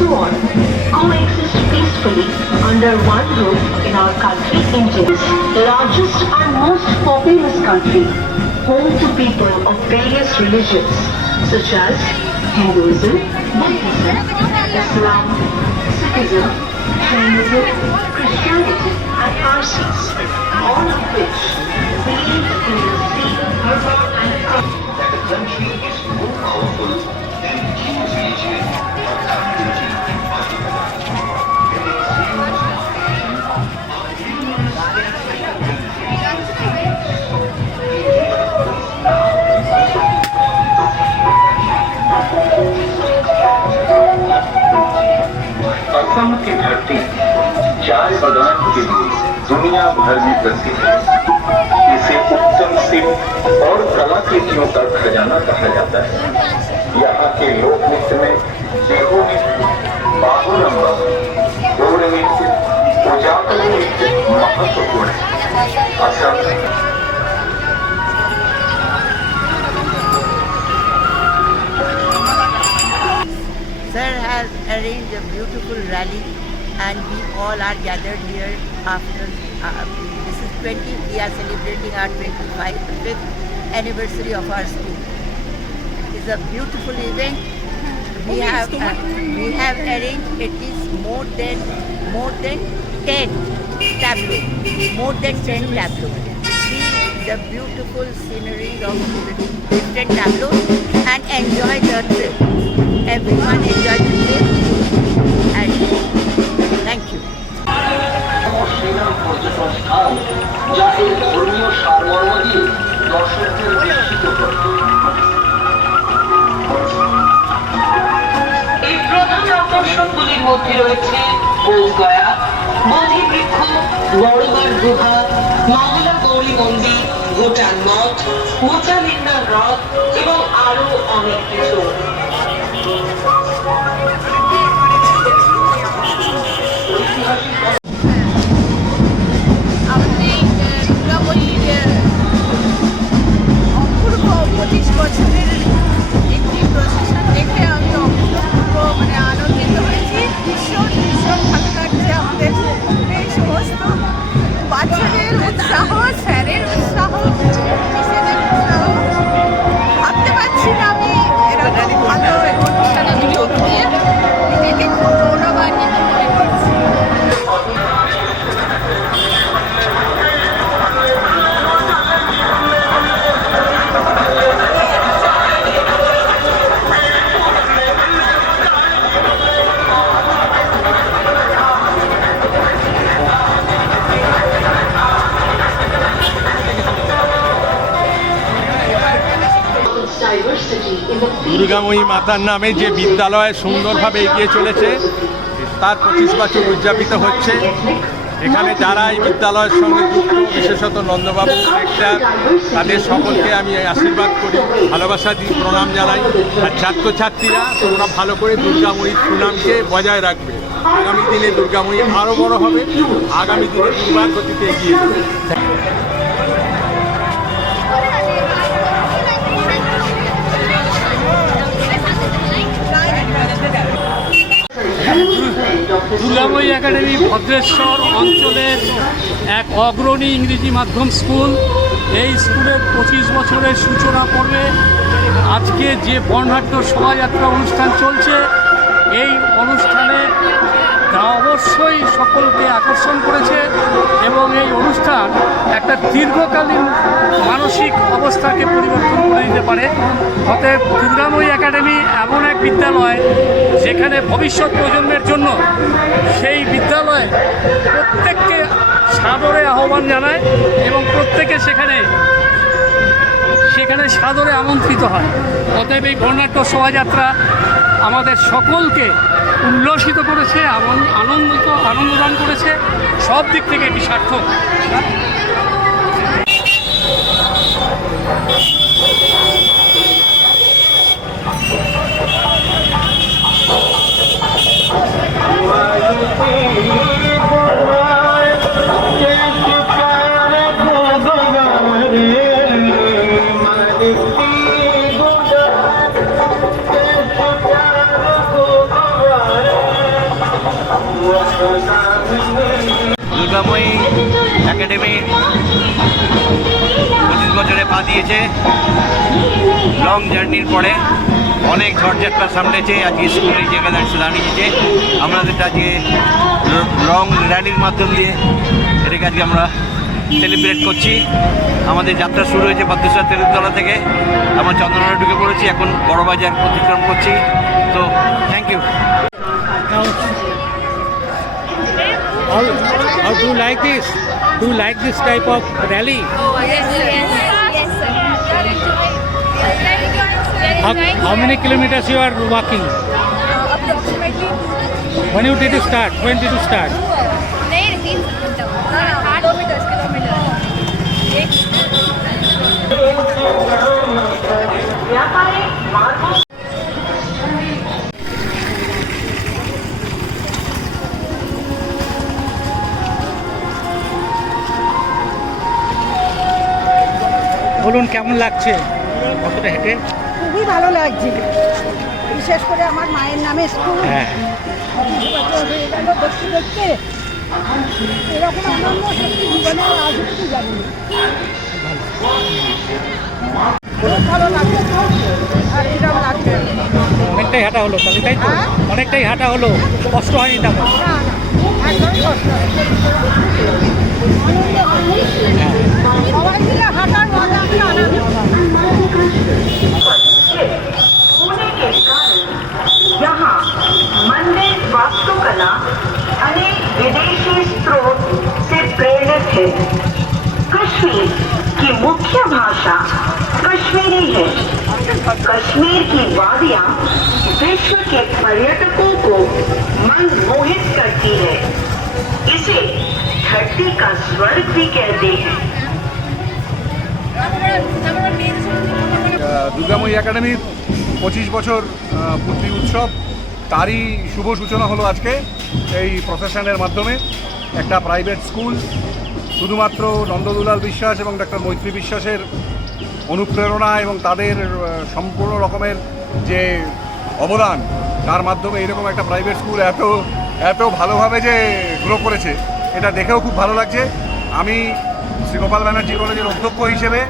so on, coexist peacefully under one roof in our country, India, the largest and most populous country, home to people of various religions such as Hinduism, Buddhism, Islam, Sikhism, Jainism, Christianity, and Parsis, all of which believe in the same dharma and that the country is more powerful than any religion or community on the planet. It is huge Assam की धरती चाय बागान के लिए दुनिया भर में प्रसिद्ध है। इसे उत्तम शिल्प और कलाकृतियों का खजाना कहा जाता है। यहाँ के लोक नृत्य में बिहू नृत्य, बाहुरंबा, गौड़ नृत्य, उजागर नृत्य महत्वपूर्ण है। Assam Sir has arranged a beautiful rally and we all are gathered here after this is we are celebrating our 25th anniversary of our school. It's a beautiful event. We have arranged at least more than 10 tableau, more than 10 tableau. See the beautiful scenery of the different tableau and enjoy the trip. Everyone enjoy the trip and thank you. যা এই ধর্মীয় সারমর্ম দিয়ে দর্শকদের বিস্মিত করে। এই প্রধান আকর্ষণগুলির মধ্যে রয়েছে বোধগয়া, বোধিবৃক্ষ, বড়বার গুহা, মঙ্গলা গৌরী মন্দির, ভুটান মঠ, মোচালিন্ডা হ্রদ এবং আরো অনেক কিছু। অপূর্ব 25 বছরের একটি প্রসেশন দেখে আমি অপূর্ব আনন্দিত হয়েছি। ভীষণ ভালো লাগছে আমাদের এই সমস্ত বাচ্চাদের উৎসাহ, স্যারের উৎসাহ, মিসেসের উৎসাহ। ভাবতে পারছি না আমি এরকম ভালো অনুষ্ঠানে যোগ দিয়ে নিজেকে খুব গৌরবান্বিত মনে করছি। দুর্গাময়ী মাতার নামে যে বিদ্যালয় সুন্দরভাবে এগিয়ে চলেছে তার 25 বছর উদযাপিত হচ্ছে। এখানে যারা এই বিদ্যালয়ের সঙ্গে যুক্ত, বিশেষত নন্দবাবু ডিরেক্টর, তাদের সকলকে আমি আশীর্বাদ করি, ভালোবাসা দিই, প্রণাম জানাই। আর ছাত্রছাত্রীরা তোমরা ভালো করে দুর্গাময়ীর সুনামকে বজায় রাখবে। আগামী দিনে দুর্গাময়ী আরও বড় হবে, আগামী দিনে দুর্বার গতিতে এগিয়ে যাবে। দুর্গাময়ী একাডেমি ভদ্রেশ্বর অঞ্চলের এক অগ্রণী ইংরেজি মাধ্যম স্কুল। এই স্কুলের 25 বছরের সূচনা পর্বে আজকে যে বর্ণাঢ্য শোভাযাত্রা অনুষ্ঠান চলছে, এই অনুষ্ঠানে তা অবশ্যই সকলকে আকর্ষণ করেছে এবং এই অনুষ্ঠান একটা দীর্ঘকালীন মানসিক অবস্থাকে পরিবর্তন করে দিতে পারে। অতএব দুর্গাময়ী একাডেমি এমন এক বিদ্যালয় যেখানে ভবিষ্যৎ প্রজন্মের জন্য সেই বিদ্যালয়ে প্রত্যেককে সাদরে আহ্বান জানায় এবং প্রত্যেকে সেখানে সাদরে আমন্ত্রিত হয়। অতএব এই বর্ণাঢ্য শোভাযাত্রা আমাদের সকলকে উল্লসিত করেছে, আনন্দদান করেছে। সব দিক থেকে এটি সার্থক। দুর্গাময়ী একাডেমি 25 বছরে পা দিয়েছে। লং জার্নির পরে অনেক ঝড়ঝাটকা সামলেছে। আজকে স্কুল এই জায়গায় দাঁড়িয়েছে। আমাদের আজকে লং র্যালির মাধ্যম দিয়ে এটাকে আজকে আমরা সেলিব্রেট করছি। আমাদের যাত্রা শুরু হয়েছে ভদ্রেশ্বর তেলেতলা থেকে। আমরা চন্দননগরে ঢুকে পড়েছি, এখন বড়বাজার অতিক্রম করছি। তো thank you. How do you like this? Do you like this type of rally? Yes, sir. How many kilometers you are walking? Approximately When did you start? When did you start? বলুন কেমন লাগছে কতটা হেঁটে? খুবই ভালো লাগছে, বিশেষ করে আমার মায়ের নামে স্কুল। হ্যাঁ, 25 বছর হয়ে গেল দেখতে দেখতে। এরকম আনন্দ সত্যি জীবনে আজও যাবে না। খুব ভালো লাগছে। আর কিরকম লাগছে? অনেকটাই হাঁটা হলো তাহলে, তাই তো? অনেকটাই হাঁটা হলো, কষ্ট হয়নি তেমন? না না, একদমই কষ্ট হয়। সবাই মিলে হাঁটার মজা আমি আনন্দ। होने के कारण यहाँ मंदिर वास्तुकला अनेक विदेशी स्रोत से प्रेरित है। कश्मीर की मुख्य भाषा कश्मीरी है। कश्मीर की वादियाँ विश्व के पर्यटकों को मनमोहित करती है। इसे धरती का स्वर्ग भी कहते हैं। দুর্গাময়ী একাডেমির 25 বছর পূর্তি উৎসব, তারই শুভ সূচনা হলো আজকে এই প্রসেশনের মাধ্যমে। একটা প্রাইভেট স্কুল শুধুমাত্র নন্দদুলাল বিশ্বাস এবং ডক্টর মৈত্রী বিশ্বাসের অনুপ্রেরণা এবং তাদের সম্পূর্ণ রকমের যে অবদান, তার মাধ্যমে এরকম একটা প্রাইভেট স্কুল এত ভালোভাবে যে গ্রো করেছে, এটা দেখেও খুব ভালো লাগছে। আমি শ্রী গোপাল ব্যানার্জি কলেজের অধ্যক্ষ হিসেবে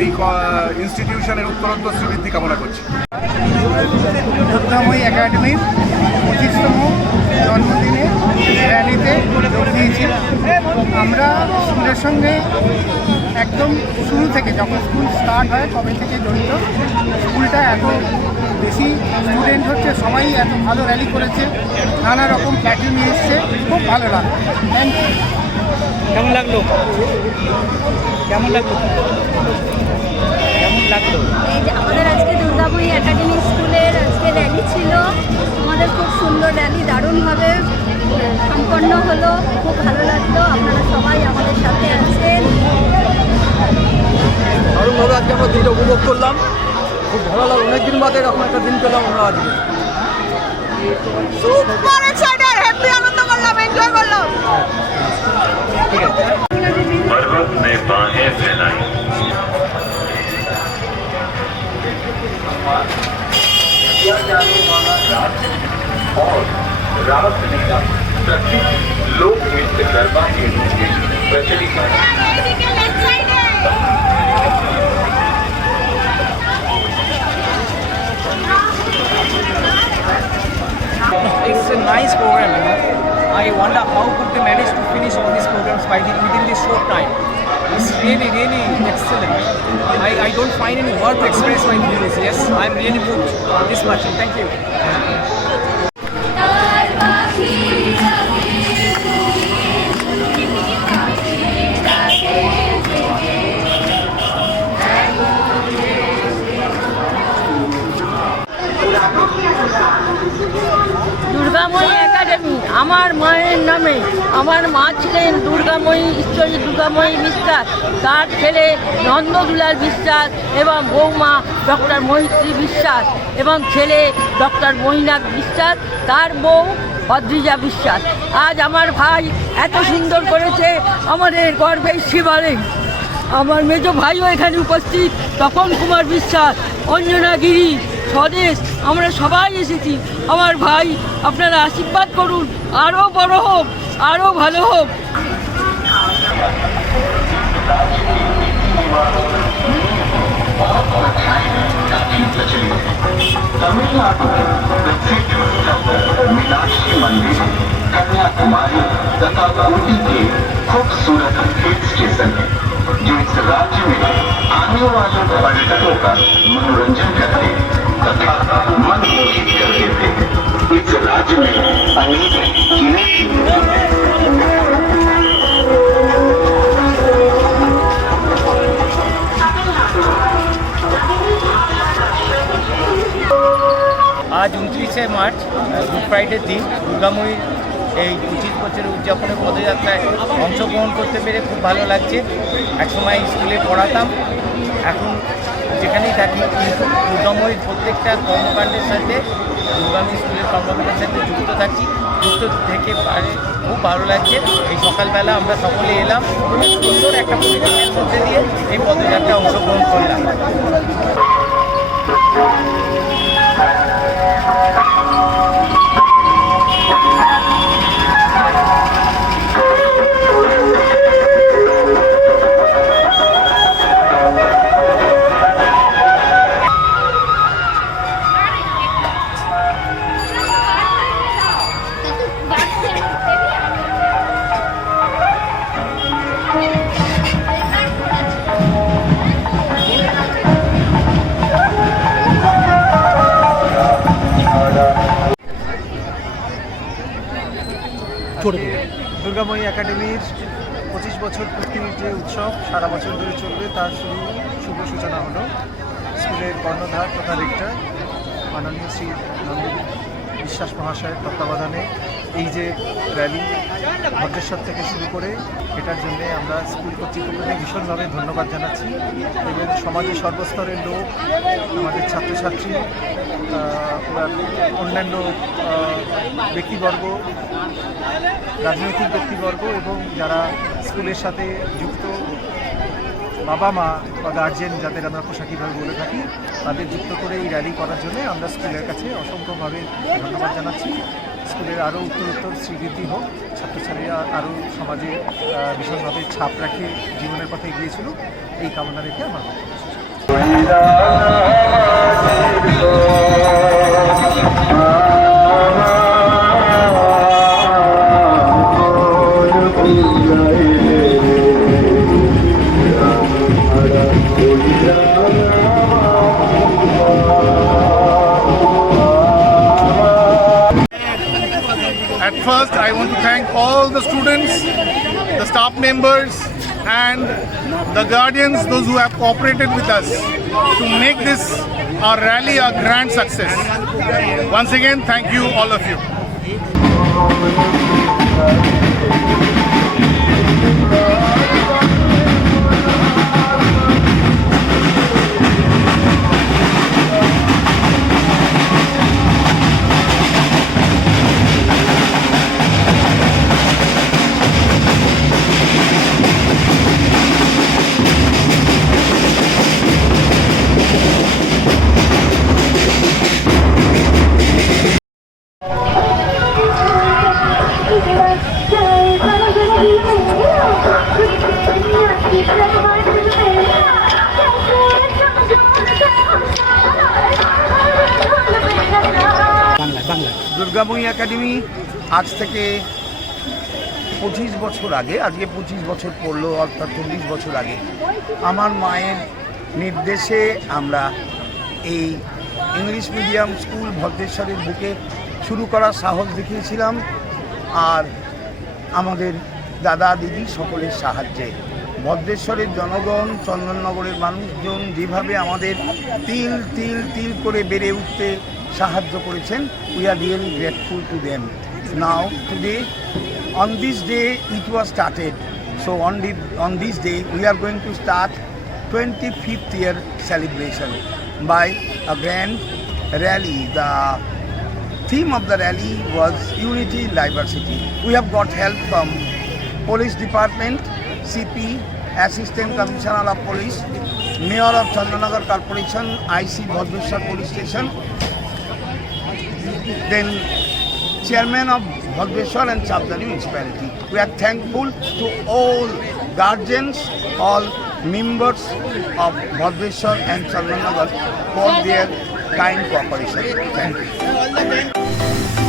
এই ইনস্টিটিউশনের উত্তরোত্তর শ্রীবৃদ্ধি কামনা করছি। দুর্গাময়ী একাডেমির 25তম জন্মদিনে র্যালিতে যোগ দিয়েছি। আমরা স্কুলের সঙ্গে একদম শুরু থেকে, যখন স্কুল স্টার্ট হয় তবে থেকে জড়িত। স্কুলটা এত বেশি স্টুডেন্ট হচ্ছে, সবাই এত ভালো র্যালি করেছে, নানা রকম প্ল্যাটিং নিয়ে এসছে, খুব ভালো লাগলো। Thank you. কেমন লাগলো? কেমন লাগলো? কেমন লাগলো? এই যে আমাদের আজকে দুর্গাময়ী একাডেমি স্কুলের আজকে র্যালি ছিল, আমাদের খুব সুন্দর র্যালি, দারুণভাবে সম্পন্ন হলো, খুব ভালো লাগলো। আপনারা সবাই আমাদের সাথে আছেন। দারুণভাবে আজকে আমরা দিনটা উপভোগ করলাম, খুব ভালো লাগলো। অনেকদিন বাদে এরকম একটা দিন পেলাম আমরা আজকে। সুপার এক্সাইটেড, হ্যাপি, আনন্দ করলাম, এনজয় করলাম। ঠিক আছে। पर्वत में बाहें फैलाई, किया जाने वाला रात और रात लीला प्रसिद्ध लोक नृत्य गरबा के रूप में प्रचलित है। It's a nice program, you know. I wonder how could they manage to finish all these programs within this short time. It's really, really excellent. I don't find any word to express my feelings. Yes, I'm really moved this much. Thank you. Durgamayee academy আমার মায়ের নামে। আমার মা ছিলেন দুর্গাময়ী, ঈশ্বরী দুর্গাময়ী বিশ্বাস, তার ছেলে নন্দদুলাল বিশ্বাস এবং বৌমা ডক্টর মৈত্রী বিশ্বাস এবং ছেলে ডক্টর মৈনাক বিশ্বাস, তার বউ অদ্রিজা বিশ্বাস। আজ আমার ভাই এত সুন্দর করেছে, আমাদের গর্বের শিবারে। আমার মেজ ভাইও এখানে উপস্থিত, তপন কুমার বিশ্বাস, অঞ্জনা গিরি, স্বদেশ, আমরা সবাই এসেছি। আমার ভাই, আপনারা আশীর্বাদ করুন, আরও বড় হোক, আরও ভালো হোক। किया। राज्य के रीति रिवाज और प्रथाएं काफी प्रचलित है। तमिलनाडु के प्रसिद्ध मीनाक्षी मंदिर, कन्याकुमारी तथा ऊटी के खूबसूरत हिल स्टेशन है जो इस राज्य में आने वाले पर्यटकों का मनोरंजन करते तथा मन मोहित कर देते हैं। इस राज्य में अनेक किले आज 29 मार्च गुड फ्राइडेর দিন দুর্গাময়ীর এই 25 বছরের উদযাপনের পদযাত্রায় অংশগ্রহণ করতে পেরে খুব ভালো লাগছে। একসময় স্কুলে পড়াতাম, এখন যেখানেই থাকি কিন্তু দুর্গাময়ীর প্রত্যেকটা কর্মকাণ্ডের সাথে দুর্গাময়ী স্কুলের কর্মকাণ্ডের সাথে যুক্ত থাকছি, যুক্ত থেকে পারে খুব ভালো লাগছে। এই সকালবেলা আমরা সকলে এলাম, খুব সুন্দর একটা পরিবেশের মধ্যে দিয়ে এই পদযাত্রায় অংশগ্রহণ করলাম। দুর্গাময়ী একাডেমির 25 বছর পূর্তির যে উৎসব সারা বছর ধরে চলবে তার শুভ সূচনা হলো স্কুলের কর্ণধার তথা রেক্টর মাননীয় শ্রী বিশ্বাস মহাশয়ের তত্ত্বাবধানে এই যে র্যালি ভদ্রেশ্বর থেকে শুরু করে এটার জন্যে আমরা স্কুল কর্তৃপক্ষকে ভীষণভাবে ধন্যবাদ জানাচ্ছি এবং সমাজের সর্বস্তরের লোক, আমাদের ছাত্রছাত্রী, অন্যান্য ব্যক্তিবর্গ, রাজনৈতিক ব্যক্তিবর্গ এবং যারা স্কুলের সাথে যুক্ত বাবা মা বা গার্জেন যাদের আমরা পোশাকিভাবে বলে থাকি তাদের যুক্ত করে এই র্যালি করার জন্য আমরা স্কুলের কাছে অসংখ্যভাবে ধন্যবাদ জানাচ্ছি। স্কুলের আরও উত্তরোত্তর শ্রীবৃদ্ধি হোক, ছাত্রছাত্রীরা আরও সমাজে ভীষণভাবে ছাপ রাখে জীবনের পথে এগিয়েছিল, এই কামনা রেখে আমার At first, I want to thank all the students, the staff members, and the guardians, those who have cooperated with us to make this our rally a grand success. Once again, thank you, all of you. Durgamayee academy আজ থেকে 25 বছর আগে, আজকে 25 বছর পড়লো, অর্থাৎ 40 বছর আগে আমার মায়ের নির্দেশে আমরা এই ইংলিশ মিডিয়াম স্কুল ভদ্রেশ্বরের বুকে শুরু করার সাহস দেখিয়েছিলাম। আর আমাদের দাদা দিদি সকলের সাহায্যে ভদ্রেশ্বরের জনগণ, চন্দননগরের মানুষজন যেভাবে আমাদের তিল তিল তিল করে বেড়ে উঠতে সাহায্য করেছেন, we are really grateful to them. Now today on this day it was started, so on this day we are going to start 25th year celebration by a grand rally. The theme of the rally was unity in diversity. We have got help from police department, CP, Assistant Commissioner of Police, Mayor of Chandanagar Corporation, IC Bhadreshwar Police Station, then Chairman of Bhadreshwar and Chabdani Municipality. We are thankful to all guardians, all members of Bhadreshwar and Chandanagar for their kind cooperation. Thank you.